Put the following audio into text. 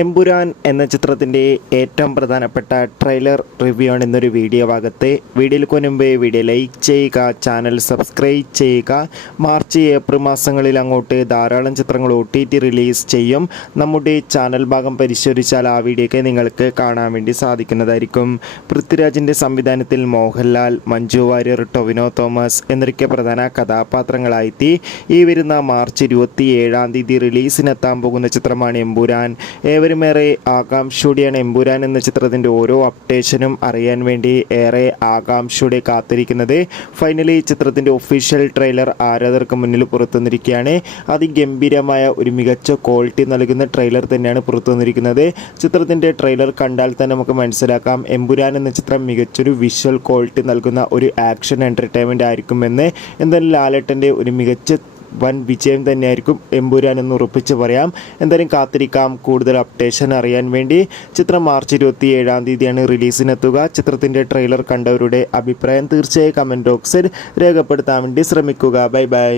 എമ്പുരാൻ എന്ന ചിത്രത്തിൻ്റെ ഏറ്റവും പ്രധാനപ്പെട്ട ട്രെയിലർ റിവ്യൂ ആണ് ഇന്നൊരു വീഡിയോ ഭാഗത്ത്. വീഡിയോയിൽ മുൻപ് വീഡിയോ ലൈക്ക് ചെയ്യുക, ചാനൽ സബ്സ്ക്രൈബ് ചെയ്യുക. മാർച്ച് ഏപ്രിൽ മാസങ്ങളിൽ അങ്ങോട്ട് ധാരാളം ചിത്രങ്ങൾ OTT റിലീസ് ചെയ്യും. നമ്മുടെ ചാനൽ ഭാഗം പരിശോധിച്ചാൽ ആ വീഡിയോയ്ക്ക് നിങ്ങൾക്ക് കാണാൻ വേണ്ടി സാധിക്കുന്നതായിരിക്കും. പൃഥ്വിരാജിൻ്റെ സംവിധാനത്തിൽ മോഹൻലാൽ, മഞ്ജു വാര്യർ, ടൊവിനോ തോമസ് എന്നൊക്കെ പ്രധാന കഥാപാത്രങ്ങളായി ഈ വരുന്ന മാർച്ച് 27 റിലീസിനെത്താൻ പോകുന്ന ചിത്രമാണ് എമ്പുരാൻ. ഏവരുമേറെ ആകാംക്ഷയോടെയാണ് എമ്പുരാൻ എന്ന ചിത്രത്തിൻ്റെ ഓരോ അപ്ഡേഷനും അറിയാൻ വേണ്ടി ഏറെ ആകാംക്ഷയോടെ കാത്തിരിക്കുന്നത്. ഫൈനലി ചിത്രത്തിൻ്റെ ഒഫീഷ്യൽ ട്രെയിലർ ആരാധകർക്ക് മുന്നിൽ പുറത്തുവന്നിരിക്കുകയാണ്. അതിഗംഭീരമായ ഒരു മികച്ച ക്വാളിറ്റി നൽകുന്ന ട്രെയിലർ തന്നെയാണ് പുറത്തുവന്നിരിക്കുന്നത്. ചിത്രത്തിൻ്റെ ട്രെയിലർ കണ്ടാൽ തന്നെ നമുക്ക് മനസ്സിലാക്കാം എമ്പുരാൻ എന്ന ചിത്രം മികച്ചൊരു വിഷ്വൽ ക്വാളിറ്റി നൽകുന്ന ഒരു ആക്ഷൻ എൻ്റർടൈൻമെൻ്റ് ആയിരിക്കുമെന്ന്. എന്തായാലും ലാലേട്ടൻ്റെ ഒരു മികച്ച വൻ വിജയം തന്നെയായിരിക്കും എമ്പുരാൻ എന്ന് ഉറപ്പിച്ച് പറയാം. എന്തായാലും കാത്തിരിക്കാം കൂടുതൽ അപ്ഡേഷൻ അറിയാൻ വേണ്ടി. ചിത്രം മാർച്ച് 27 റിലീസിനെത്തുക. ചിത്രത്തിൻ്റെ ട്രെയിലർ കണ്ടവരുടെ അഭിപ്രായം തീർച്ചയായും കമൻറ്റ് ബോക്സിൽ രേഖപ്പെടുത്താൻ വേണ്ടി ശ്രമിക്കുക. Bye bye.